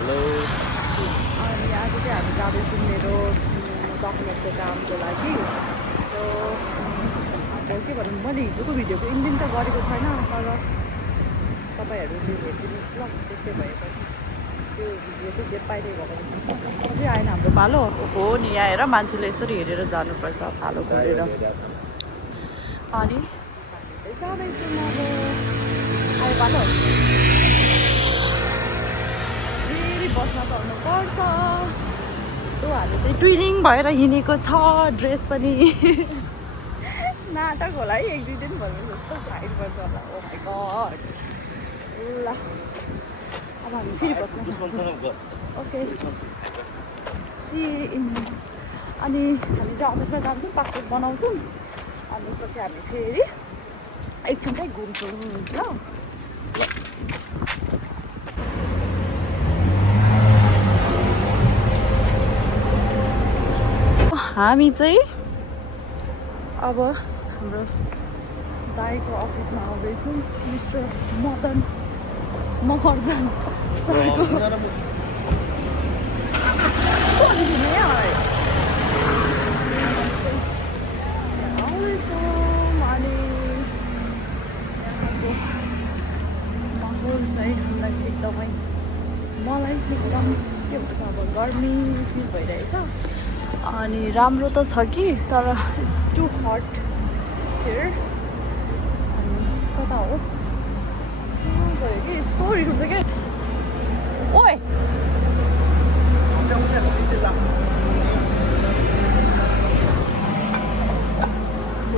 Hello अनि आज चाहिँ हामी जाँदैछौँ मेरो डकुमेन्टको कामको लागि सो अब के भनौँ मैले हिजोको भिडियोको इन्डिङ त गरेको छैन तर तपाईँहरूले हेरिदिनुहोस् ल त्यस्तै भए पनि त्यो भिडियो चाहिँ जे पाइदिएको भएको अझै आएन हाम्रो पालो हो नि यहाँ हेर मान्छेले यसरी हेरेर जानुपर्छ पालो खोलेर अनि हामी चाहिँ जाँदैछौँ अब आयो पालो फेरि बसमा चढ्नु पर्छ यस्तो हामी चाहिँ ट्विनिङ भएर हिँडेको छ ड्रेस पनि नाटक होला है एक दुई दिन भन्नु जस्तो फाइट पर्छ होला ओ माई गड ल अब हामी फेरि बस्नु ओके अनि हामी चाहिँ अफिसमा जान्छौँ पासपोर्ट बनाउँछौँ अनि त्यसपछि हामी फेरि एकछिन चाहिँ घुम्छौँ ल हामी चाहिँ अब हाम्रो दाइको अफिसमा आउँदैछौँ मिस्टर मदन महर्जन सरको आउँदैछौँ अनि यहाँको माहौल चाहिँ हामीलाई एकदमै मलाई एकदम के भन्छ अब गर्मी फिल भइरहेछ अनि राम्रो त छ कि तर इट्स टु हट हियर अनि कता हो गयो कि यस्तो रिस उठ्छ क्या ओए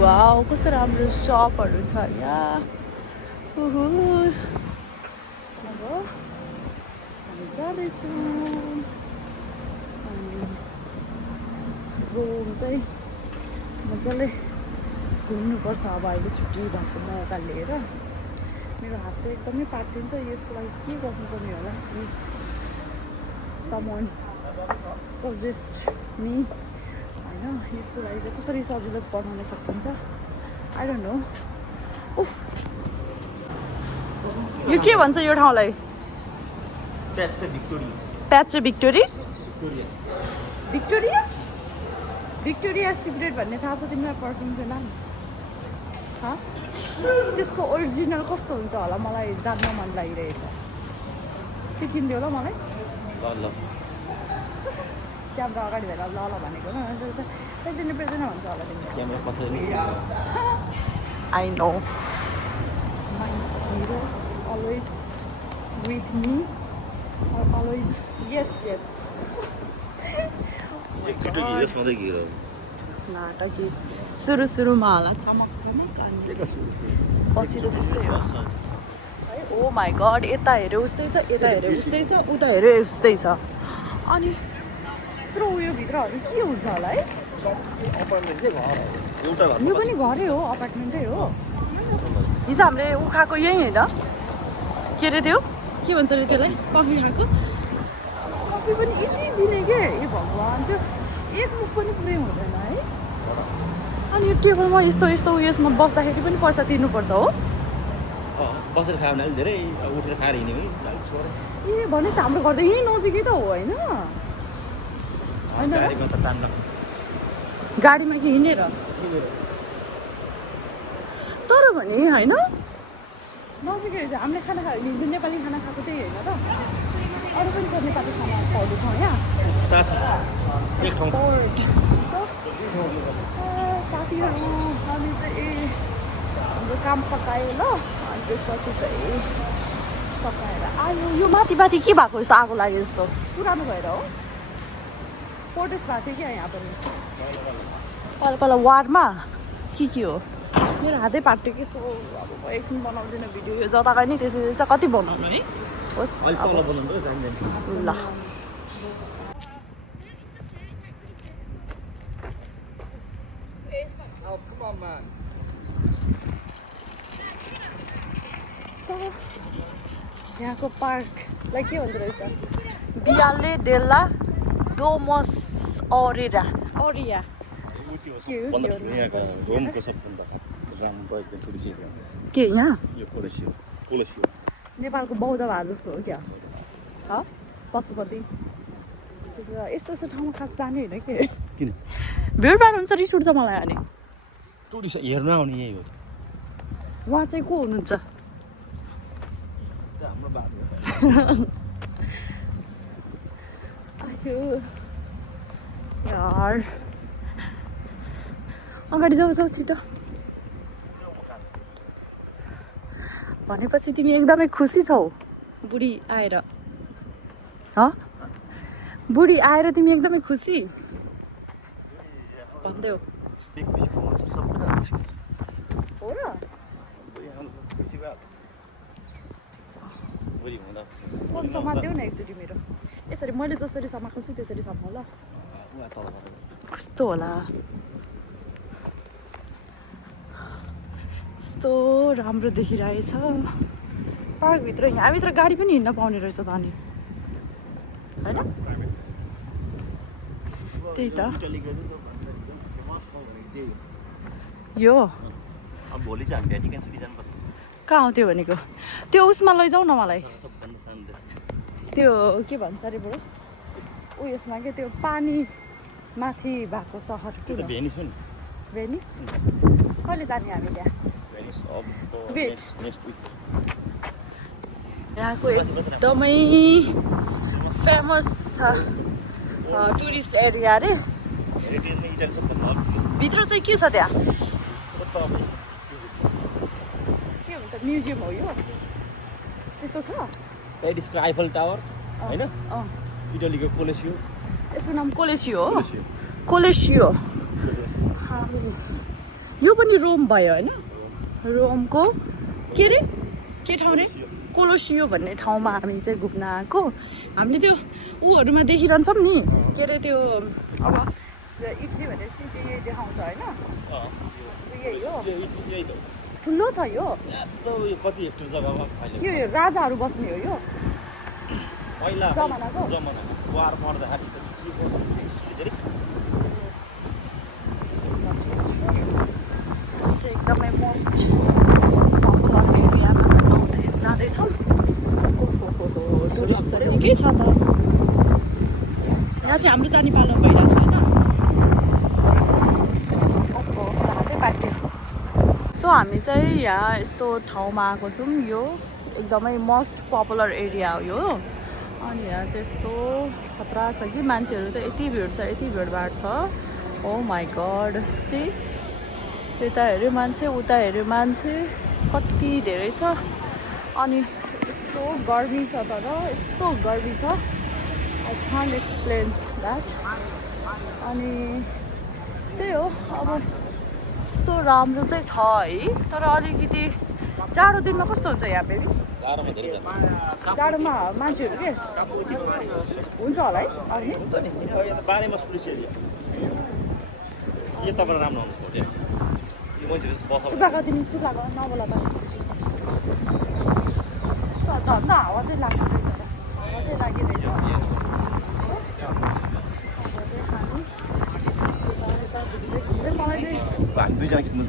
वाउ कस्तो राम्रो सपहरू छ यहाँ अब हामी जाँदैछौँ रोम चाहिँ मजाले घुम्नुपर्छ अब अहिले छुट्टी भएको मौका लिएर मेरो हात चाहिँ एकदमै पाटिन्छ यसको लागि के गर्नुपर्ने होला प्लिज समवन सजेस्ट मी होइन यसको लागि चाहिँ कसरी सजिलो बनाउन सकिन्छ आई डोन्ट नो उफ यो के भन्छ यो ठाउँलाई प्याच भिक्टोरी भिक्टोरिया भिक्टोरिया सिक्रेट भन्ने थाहा छ तिमीलाई पर्फ्युमको नाम त्यसको ओरिजिनल कस्तो हुन्छ होला मलाई जान्न मन लागिरहेछ त्यो किनिदियो ल मलाई क्यामेरा अगाडि भएर ल ल भनेको पेर्दैन पेर्दैन भन्छ होला तिमीले I know my hero always with me always yes yes नाटकी सुरुमा होला चमक चमक अनि पछि त त्यस्तै हो है ओ माई गड यता हेऱ्यो उस्तै छ यता हेऱ्यो उस्तै छ उता हेऱ्यो उस्तै छ अनि यत्रो उयो भित्रहरू के हुन्छ होला है यो पनि घरै हो अपार्टमेन्टै हो हिजो हामीले उखाएको यहीँ होइन के अरे त्यो के भन्छ अरे त्यसलाई कफी खाएको कफी पनि यति दिने के ए भगवान् त्यो एक मुख पनि पुरै हुँदैन है अनि यो टेबलमा यस्तो यस्तो उयसमा बस्दाखेरि पनि पैसा तिर्नुपर्छ हो बसेर खायो भने धेरै उठेर खाएर हिँड्यो भने ए भनेपछि हाम्रो घर त यहीँ नजिकै त हो होइन गाडीमा कि हिँडेर तर भने होइन नजिकै रहेछ हामीले खाना खायो हिजो नेपाली खाना खाएको त्यही होइन त अरू पनि छ नेपाली खाना खाएको ठाउँ यहाँ साथीहरू हामी चाहिँ हाम्रो काम सकायो ल अनि त्यसपछि चाहिँ सकाएर आयो यो माथि माथि के भएको जस्तो आगो लाग्यो जस्तो पुरानो भएर हो प्रोटेस्ट भएको थियो क्या यहाँ पनि पहिला वारमा के हो मेरो हातै पाट्यो कि सो अब एकछिन बनाउँदिनँ भिडियो यो जता गयो नि त्यसै कति बनाउनु है होस् ल यहाँको पार्कलाई के भन्दो रहेछ बियाले डेल्ला डोमस ओरिया के यहाँ नेपालको बौद्ध भए जस्तो हो क्या पशुपति यस्तो यस्तो ठाउँमा खास जाने होइन कि किन भिडभाड हुन्छ रिस उठ्छ मलाई अनि टुरिस्ट हेर्न आउने यही हो त उहाँ चाहिँ को हुनुहुन्छ हाम्रो बाटो आयो यार अगाडि जाऊ जाऊ छिटो भनेपछि तिमी एकदमै खुसी छौ बुढी आएर बुढी आएर तिमी एकदमै खुसी भन्दै हो हो र फोन समात्देऊ न एकचोटि मेरो यसरी मैले जसरी समाएको छु त्यसरी समाउ ल कस्तो होला यस्तो राम्रो देखिरहेछ पार्कभित्र यहाँभित्र गाडी पनि हिँड्न पाउने रहेछ त अनि होइन त्यही त यो भोलि चाहिँ हामी भ्याटिकन सिटी जानुपर्छ कहाँ हो त्यो भनेको त्यो उसमा लैजाऊ न मलाई सबभन्दा सानो देश त्यो के भन्छ अरे बडो उयसमा के त्यो पानी माथि भएको सहर त्यो त भेनिस हो नि भेनिस कहिले जाने हामी त्यहाँ भेनिस अब नेक्स्ट विक यहाँको एकदमै फेमस छ टुरिस्ट एरिया अरे हेरिटेजमा इटार सबभन्दा भित्र चाहिँ के छ त्यहाँ के हुन्छ म्युजियम हो यो त्यस्तो छ पेरिसको आइफल टावर होइन इटलीको कोलेसियो यसको नाम कोलेसियो हो कोलेसियो यो पनि रोम भयो होइन रोमको के अरे के ठाउँ रे कोलोसियो भन्ने ठाउँमा हामी चाहिँ घुम्न आएको हामीले त्यो ऊहरूमा देखिरहन्छौँ नि के अरे त्यो अब इटली भन्ने सिटी देखाउँछ होइन यही हो ठुलो छ यो कति हेक्टर जग्गामा के यो राजाहरू बस्ने हो यो पहिला जमानाको वार पर्दाखेरि धेरै छ एकदमै मोस्ट पपुलर एरियामा आउँदै जाँदैछौँ टुरिस्ट त निकै छ त यहाँ चाहिँ हाम्रो जाने पालो भइरहेको छ होइन हातै पाट्यो सो हामी चाहिँ यहाँ यस्तो ठाउँमा आएको छौँ यो एकदमै मोस्ट पपुलर एरिया हो यो अनि यहाँ चाहिँ यस्तो खतरा छ कि मान्छेहरू त यति भिड छ यति भिडभाड छ ओ माई गड सी यता हेऱ्यो मान्छे उता हेऱ्यो मान्छे कति धेरै छ अनि यस्तो गर्मी छ तर यस्तो गर्मी छ आई कान्ट एक्सप्लेन द्याट अनि त्यही हो अब यस्तो राम्रो चाहिँ छ है तर अलिकति जाडो दिनमा कस्तो हुन्छ यहाँ फेरि जाडोमा मान्छेहरू के हुन्छ होला है आउने बारेमा टुरिस्ट एरिया यो तपाईँलाई राम्रो आउनु पर्यो यो मान्छेहरू बस्छ चुप्लाको तिमी चुप्लाको नबोला त हावा चाहिँ लाग्दैछ हावा चाहिँ लागिरहेछ मलाई चाहिँ हामी दुईजना खिच्नु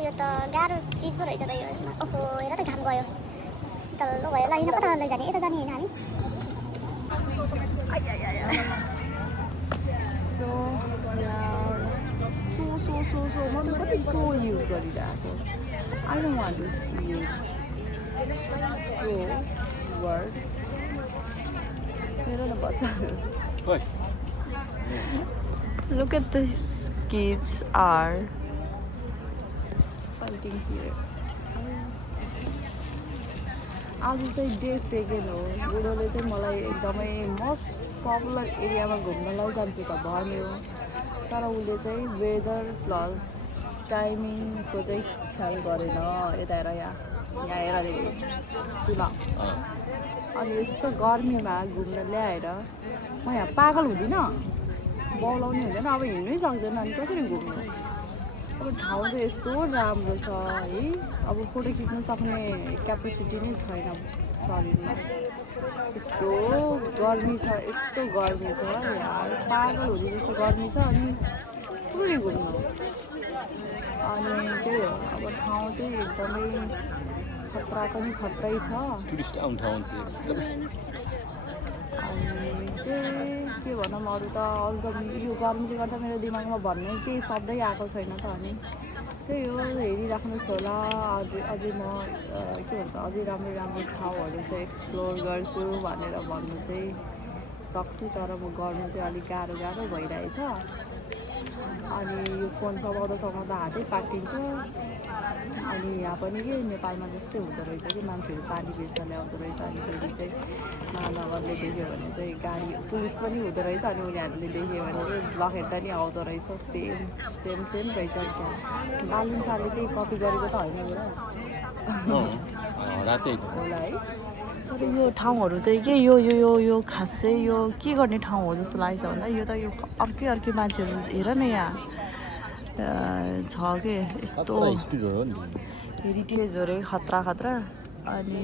यो त गाह्रो चिज पो रहेछ त यो यसमा ओहो हेर त घाम गयो शीतल भयो ल हिँड्न कता लैजाने यता जाने होइन हामी सो मैले कति सो युज गरिरहेको I don't want to use सो वर्ड हेर न बच्चाहरू Look at these kids are fighting here. आज चाहिँ डे सेकेन्ड हो बुढोले चाहिँ मलाई एकदमै मोस्ट पपुलर एरियामा घुम्नलाई जान्छु त भन्यो तर उसले चाहिँ वेदर प्लस टाइमिङको चाहिँ ख्याल गरेन यता हेर यहाँ हेर सुन अनि यस्तो गर्मीमा घुम्न ल्याएर म यहाँ पागल हुँदिनँ बौलाउने हुँदैन अब हिँड्नै सक्दैन अनि कसरी घुम्नु अब ठाउँ चाहिँ यस्तो राम्रो छ है अब फोटो खिच्न सक्ने क्यापेसिटी नै छैन शरीरमा यस्तो गर्मी छ यार पागल हुने जस्तो गर्मी छ अनि पुरै घुम्नु अनि त्यही हो अब ठाउँ चाहिँ एकदमै खतरा पनि खत्रै छ टुरिस्ट आउने ठाउँ त्यो एकदमै अनि त्यही के भनौँ अरू त यो गर्मीले गर्दा मेरो दिमागमा भन्ने केही शब्दै आएको छैन त अनि त्यही हो हेरिराख्नुहोस् होला अझै म के भन्छ अझै राम्रो राम्रो ठाउँहरू चाहिँ एक्सप्लोर गर्छु भनेर भन्नु चाहिँ सक्छु तर म गर्नु चाहिँ अलिक गाह्रो भइरहेछ अनि यो फोन चलाउँदा हातै पाकिन्छ अनि यहाँ पनि के नेपालमा जस्तै हुँदो रहेछ कि मान्छेहरू पानी बेच्न ल्याउँदो रहेछ अनि फेरि चाहिँ महानगरले देख्यो भने चाहिँ गाडी पुलिस पनि हुँदो रहेछ अनि उनीहरूले देख्यो भने चाहिँ लखेट्दा नि आउँदो रहेछ सेम रहेछ क्या बालुन्साले त्यही कपी गरेको त होइन रातै होला है तर यो ठाउँहरू चाहिँ के यो खासै यो के गर्ने ठाउँ हो जस्तो लागेको छ भन्दा यो त यो अर्कै मान्छेहरू हेर न यहाँ छ के यस्तो हेरिटेजहरू खतरा अनि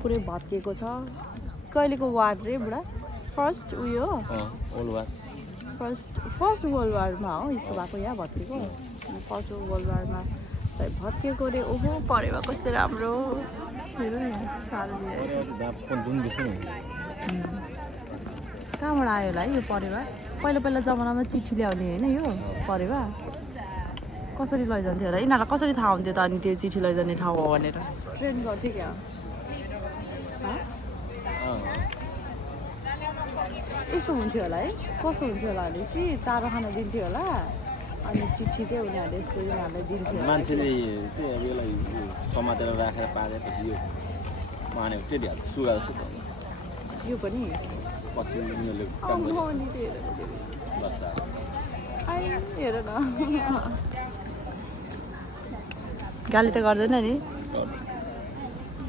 पुरै भत्किएको छ कहिलेको वार रे बुढा फर्स्ट उयो फर्स्ट वर्ल्ड वारमा हो यस्तो भएको यहाँ भत्किएको फर्स्ट वर्ल्ड वारमा भत्किएको रे ओहो परेवा कस्तो राम्रो हेर न साह्रो कहाँबाट आयो होला है यो परेवा पहिला जमानामा चिठी ल्याउने होइन यो परेवा कसरी लैजान्थ्यो होला यिनीहरूलाई कसरी थाहा हुन्थ्यो त अनि त्यो चिठी लैजाने ठाउँ हो भनेर ट्रेन गर्थ्यो क्या यस्तो हुन्थ्यो होला है कस्तो हुन्थ्यो होला भनेपछि चारो खाना दिन्थ्यो होला अनि चिठी चाहिँ उनीहरूले यस्तो उनीहरूलाई दिन्थ्यो मान्छेले त्यो अब यसलाई समातेर राखेर पालेपछि यो माने त्यति हाल्छ सुगा जस्तो यो पनि पछि उनीहरूले हेर न गाली त गर्दैन नि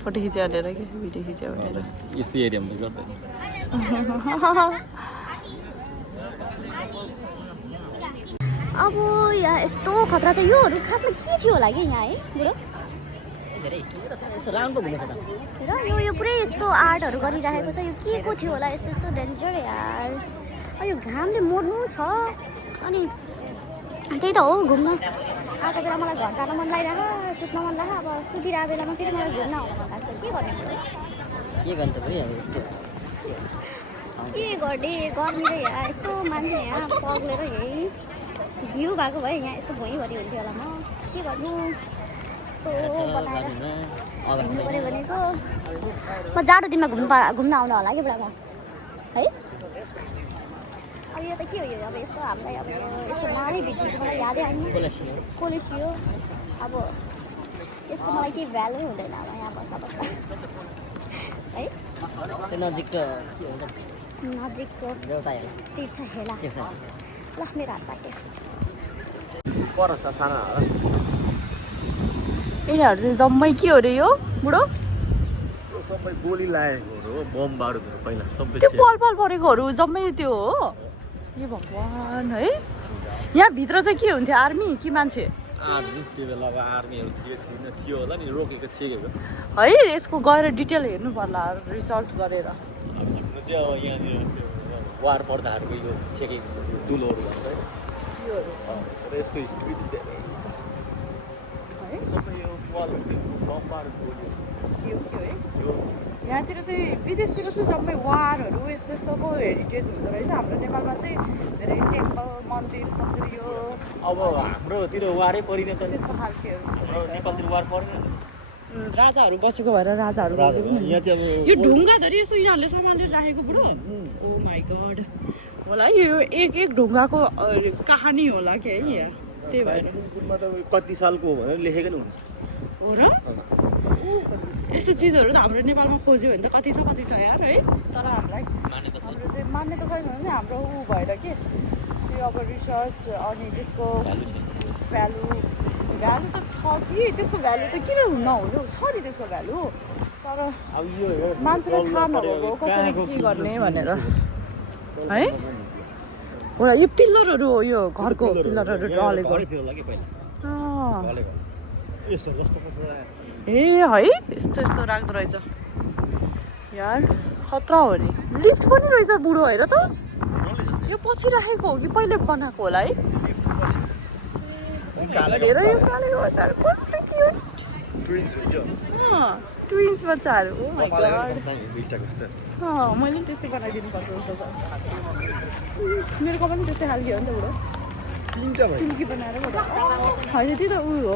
फोटो खिच्यो भनेर कि भिडियो खिच्यो भनेर यस्तो एरियामा त गर्दैन अब यहाँ यस्तो खतरा छ योहरू खासमा के थियो होला कि यहाँ है बुढो र यो पुरै यस्तो आर्टहरू गरिराखेको छ यो के को थियो होला यस्तो डेन्जर यार यो घामले मर्नु छ अनि त्यही त हो घुम्न आएको बेला मलाई घर जान मन लागिरहेको सुत्न मन लाग्यो अब सुतिरहेको बेलामा फेरि मलाई घुम्न आउँछ के गर्ने के गर्ने गर्मीले यहाँ यस्तो मान्छे यहाँ पग्लेर यही घिउ भएको भए यहाँ यस्तो भुइँभरि हुन्थ्यो होला म के गर्नु यस्तो बनाएर घुम्नु पऱ्यो भनेको म जाडो दिनमा घुम्न आउनु होला कि बुढामा है अब यो त के हो यो अब यस्तो हामीलाई अब यस्तो नारै भिजिएको मलाई यादै आएन कोलेसी हो अब यसको मलाई केही भ्यालु हुँदैन होला यहाँ बस्दा है नजिकको तीर्थ हेला ल मेरो हात पाके यिनीहरू चाहिँ जम्मै के हो रे यो बुढो सबै गोली लागेकोहरू हो बम बारुदहरू पहिला सबै त्यो पल परेकोहरू जम्मै त्यो हो ए भगवान् है यहाँ भित्र चाहिँ के हुन्थ्यो आर्मी कि मान्छे आर्मी त्यो बेला अब आर्मीहरू थियो होला नि रोकेको छेकेको है यसको गएर डिटेल हेर्नु पर्ला रिसर्च गरेर भन्नु चाहिँ अब यहाँनिर त्यो वार पर्दाहरूको यो छेकेको दुलोहरू भन्छ है तर यसको हिस्ट्री चाहिँ धेरै छ है सबै यो वालहरू त्यो बम बारुदको थियो है यहाँतिर चाहिँ विदेशतिर चाहिँ जम्मै वारहरू यस्तोको हेरिटेज हुँदो रहेछ हाम्रो नेपालमा चाहिँ धेरै टेम्पल मन्दिर यो अब हाम्रोतिर वारै परिने त त्यस्तो खालकेहरू हाम्रो नेपालतिर वार परेन राजाहरू बसेको भएर राजाहरू यो ढुङ्गाधरि यसो यिनीहरूले सम्हालेर राखेको बुढो ओ माई गड होला यो एक ढुङ्गाको कहानी होला क्या है यहाँ त्यही भएर कति सालको हो भनेर लेखेको नि हुन्छ हो र यस्तो चिजहरू त हाम्रो नेपालमा खोज्यो भने त कति छ यार है तर हामीलाई हाम्रो चाहिँ मान्ने त छैन भने हाम्रो ऊ भएर के त्यो अब रिसर्च अनि त्यसको भ्यालु त छ कि त्यसको भ्यालु त किन नहुनु छ नि त्यसको भ्यालु तर मान्छेलाई थाहा नभएको कसरी के गर्ने भनेर है हो यो पिल्लरहरू हो यो घरको पिल्लरहरू ढलेको ए है यस्तो राख्दो रहेछ यार खतरा हो नि लिफ्ट पनि रहेछ बुढो हेर त यो पछि राखेको हो कि पहिले बनाएको होला है लिफ्ट हेर यो कालेको बच्चाहरू कस्तो क्युट ट्विन्स बच्चाहरू ओ माई गॉड मैले पनि त्यस्तै बनाइदिनु पर्छ जस्तो छ मेरो कपाल पनि त्यस्तै खालको हो नि त बुढो सिल्की बनाएर होइन त्यही त उयो हो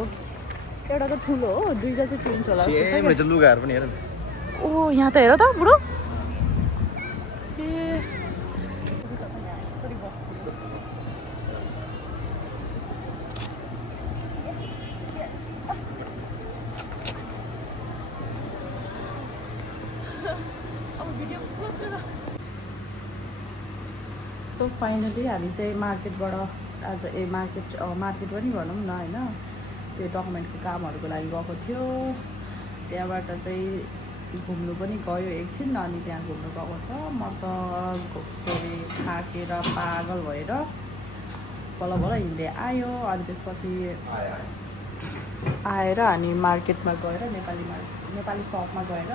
एउटा त ठुलो हो दुईवटा चाहिँ ट्विन्स होला लुगाहरू पनि हेर ओ यहाँ त हेर त बुढो ए सो फाइनली हामी चाहिँ मार्केटबाट आज मार्केट पनि भनौँ न होइन त्यो डकुमेन्टको कामहरूको लागि गएको थियो त्यहाँबाट चाहिँ घुम्नु पनि गयो एकछिन अनि त्यहाँ घुम्नु गएको छ म त के अरे थाकेर पागल भएर बल्ल हिँड्दै आयो अनि त्यसपछि आएर अनि मार्केटमा गएर नेपाली सपमा गएर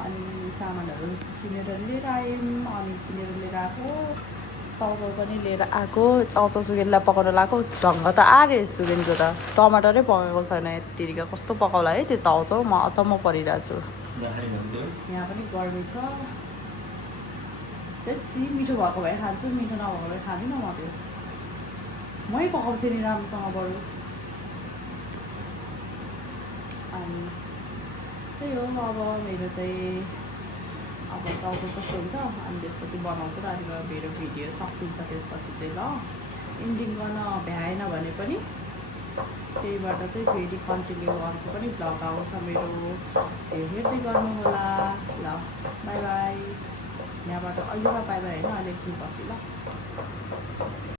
अनि सामानहरू किनेर लिएर आयौँ अनि किनेर लिएर आएको चाउचाउ पनि लिएर आएको चाउचाउ सुगेनलाई पकाउन लगाएको ढङ्ग त आरे सुगेनको त टमाटरै पकाएको छैन यत्तिका कस्तो पकाउला है त्यो चाउचाउ म अचम्म परिरहेको छु यहाँ पनि गर्मी छ त्यही मिठो भएको भए खान्छु मिठो नभएको भए खाँदिनँ म त्यो मै पकाउँथेँ नि राम्रोसँग बरु अनि त्यही हो अब मेरो चाहिँ अब चाउचाउ कस्तो हुन्छ अनि त्यसपछि बनाउँछु र अनि मेरो भिडियो सकिन्छ त्यसपछि चाहिँ ल इन्डिङ गर्न भ्याएन भने पनि त्यहीबाट चाहिँ फेरि कन्टिन्यू अर्को पनि भ्लग आउँछ मेरो त्यो हेर्दै गर्नु होला ल बाई बाई यहाँबाट अहिले बाई बाई होइन अहिले एकछिन पछि ल